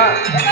ஆ.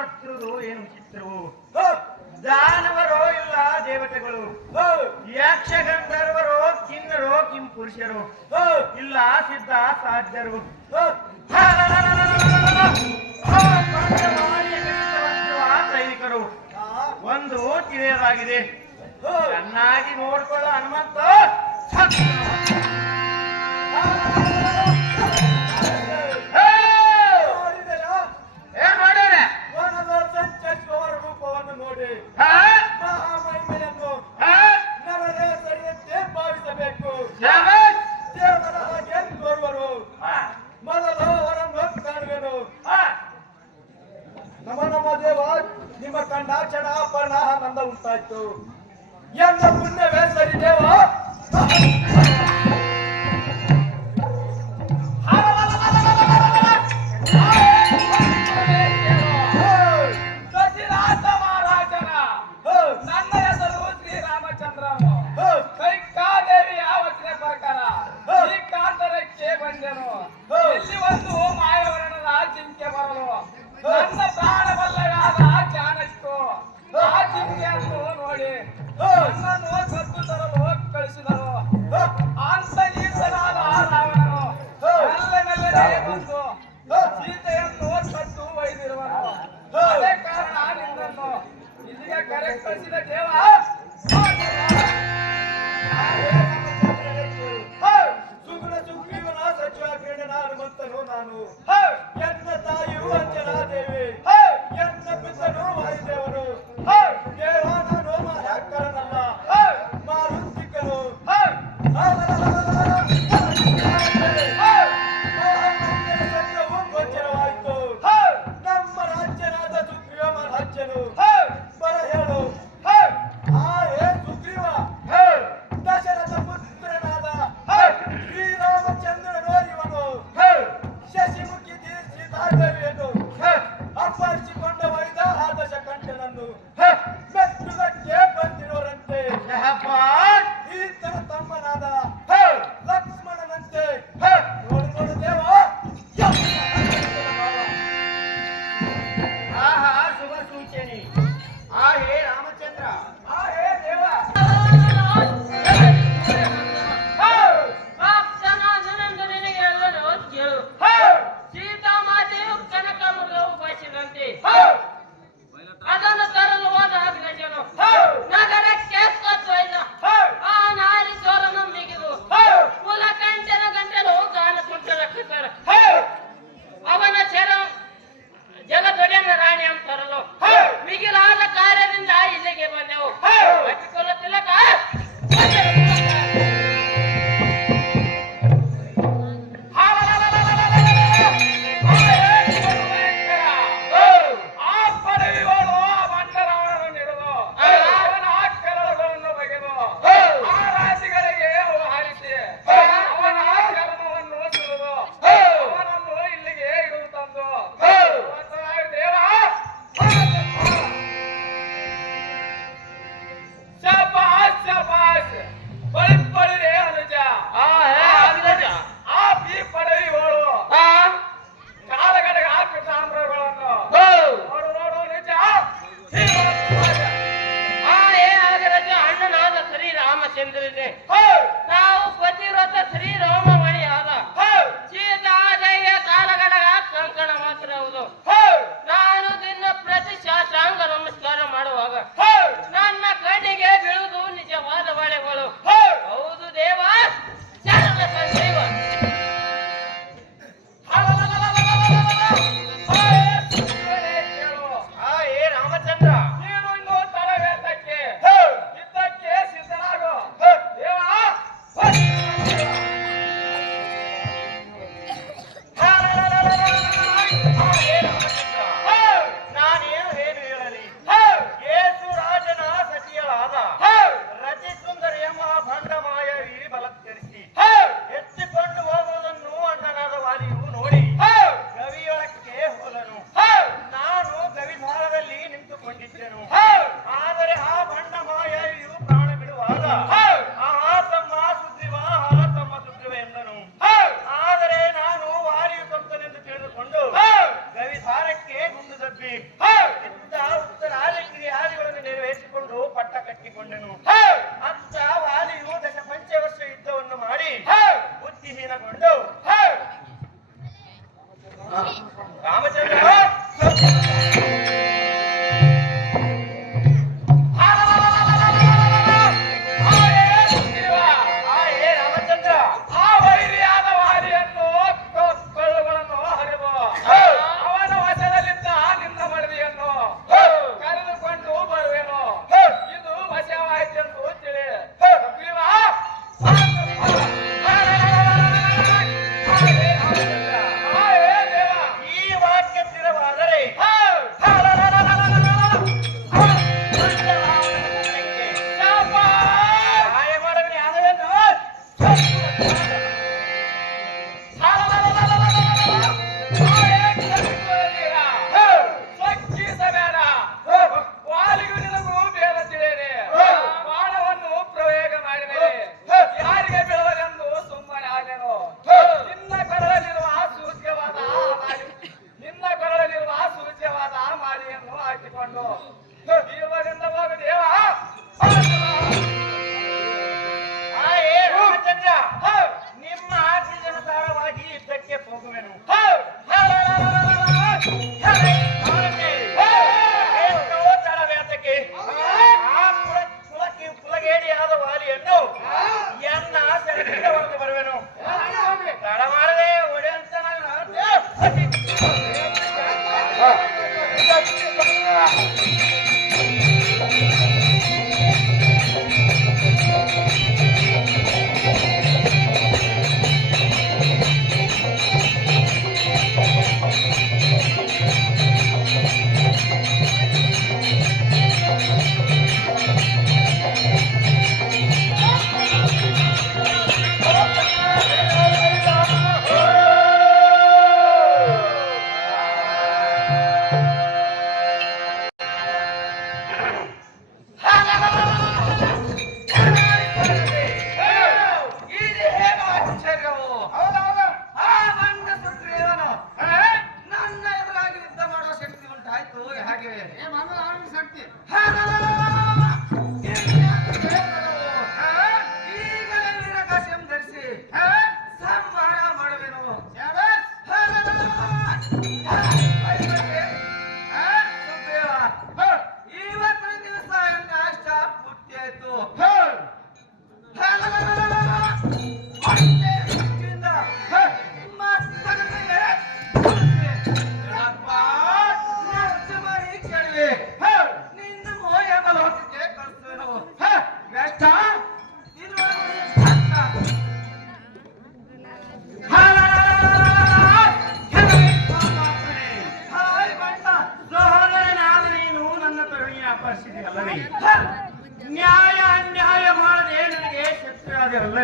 ಮಾಡುತ್ತಿರುವುದು ಏನು ಚಿತ್ರವು ದಾನವರೋ ಇಲ್ಲ ದೇವತೆಗಳು? ಯಕ್ಷ ಗಂಧರ್ವರೋ ಕಿನ್ನರೋ ಕಿಂ ಪುರುಷರು ಇಲ್ಲ ಸಿದ್ಧ ಸಾಧ್ಯರು? ಸೈನಿಕರು. ಒಂದು ತಿಳಿಯಲಾಗಿದೆ ಚೆನ್ನಾಗಿ ನೋಡ್ಕೊಳ್ಳೋ ಹನುಮಂತ.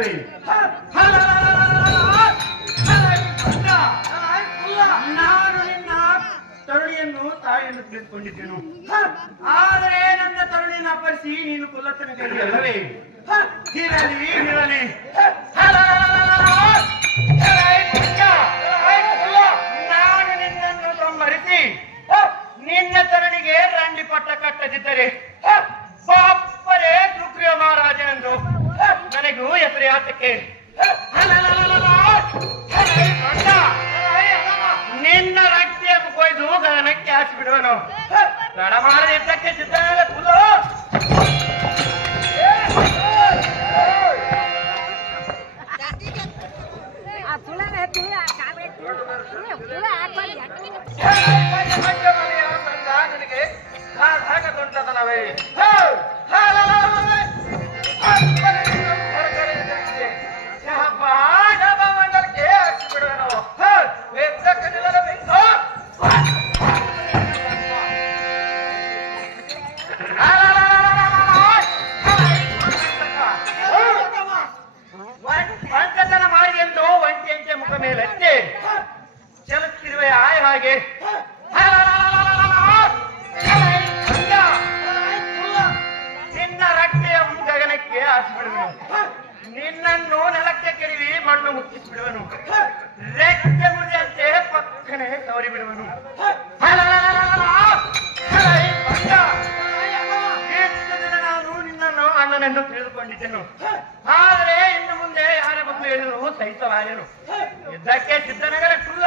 ಹೇಳ್ರಿ ನಾನು ನಿನ್ನ ತರುಳಿಯನ್ನು ತಾಯಿಯನ್ನು ತಿಳಿದುಕೊಂಡಿದ್ದೇನು. ಆದರೆ ನನ್ನ ತರುಳಿಯನ್ನು ಅಪರಿಸಿ ನೀನು ಕುಲ್ಲತನ ಕೈಯಲ್ಲವೇ ಹೀರಲಿ ನಾನು ನಿನ್ನನ್ನು ಸಂಭರಿಸಿ ನಿನ್ನ ತರಣಿಗೆ ರಂಡಿ ಪಟ್ಟ ಕಟ್ಟದಿದ್ದರೆ, ಬಾಪ್ಪರೇ ಸುಗ್ರೀವ ಮಹಾರಾಜ ಎಂದು ನನಗೂ ಹೆಸರಿಯಾತಕ್ಕೆ ನಿನ್ನ ರಕ್ತಿಯ ಕೊಯ್ದು ಗಗನಕ್ಕೆ ಹಾಕಿ ಬಿಡುವನು ನಡಮಾಡದೆ ಇದ್ದಕ್ಕೆ ಸಿದ್ಧಾರ ಕುಲು ನನಗೆ ಸಾಧಕ ದೊಡ್ಡದನವೇ ಚಲುತ್ತಿರುವೆ ಆಯ ಹಾಗೆ. ನಿನ್ನ ರಟ್ಟೆಯ ಗಗನಕ್ಕೆ ಆಸ್ಬಿಡುವ ನಿನ್ನನ್ನು ನೆಲಕ್ಕೆ ಕೆಡಿವಿ ಮಣ್ಣು ಮುಚ್ಚಿಸ್ಬಿಡುವನು. ರೆಕ್ಕೆ ಮುರಿಯಂತೆ ಪಕ್ಕನೆ ತವರಿ ಬಿಡುವನು ಬ್ರಾಹ್ಮಣನೆಂದು ತಿಳಿದುಕೊಂಡಿದ್ದೆನು ಆದರೆ ಇನ್ನು ಮುಂದೆ ಯಾರ ಬಂದು ಹೇಳಿದರು ಸಹಿತವಾದೆನು ಯುದ್ಧಕ್ಕೆ ಸಿದ್ಧನಗರ ಕುಲ್ಲ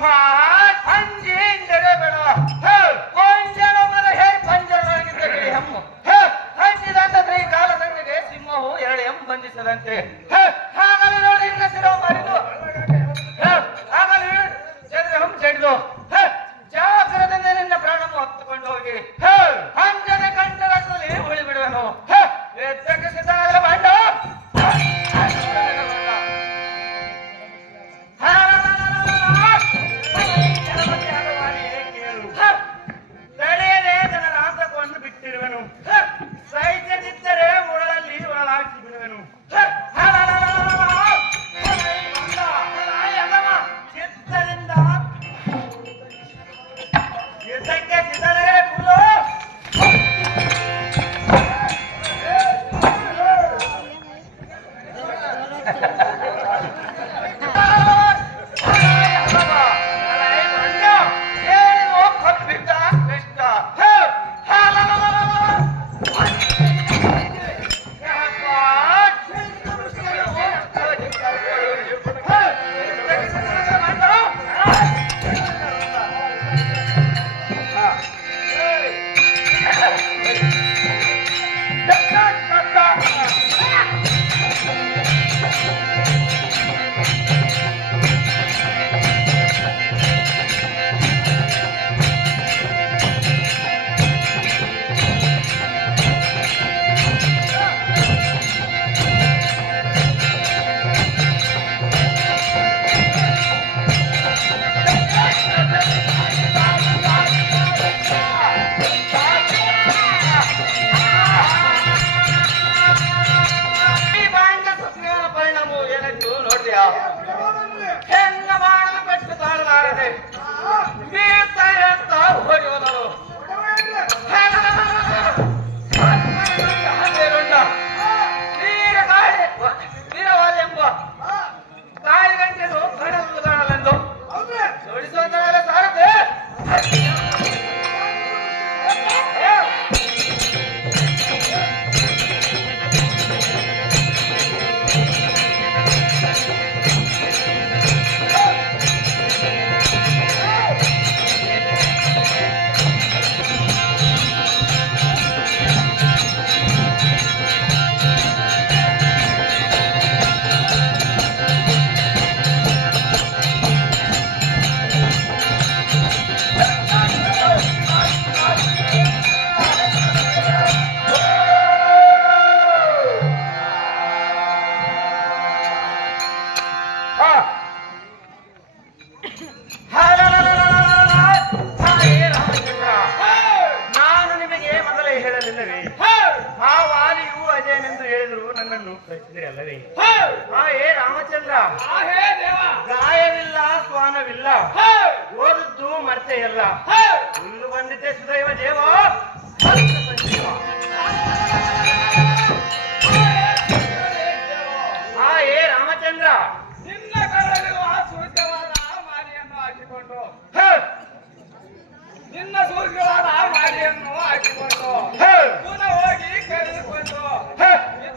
Bye. ನನ್ನನ್ನು ಅಲ್ಲವೇ? ಆ ಏ ರಾಮಚಂದ್ರ. ಗಾಯವಿಲ್ಲ ಸ್ವಾನವಿಲ್ಲ ಓದದ್ದು ಮರ್ತೆಯಲ್ಲ. ಇನ್ನು ಬಂದಿದ್ದೆ ಸುದೈವ ದೇವ. ಆ ಏ ರಾಮಚಂದ್ರ. ನಿನ್ನ ಮಾಲೆಯನ್ನು ಹಾಕಿಕೊಂಡು. ನಿನ್ನ ಸೂರ್ಯವಾದ ಹಾಕಿಕೊಂಡು. ಪುನಃ ಹೋಗಿ ಕರೆದುಕೊಂಡು.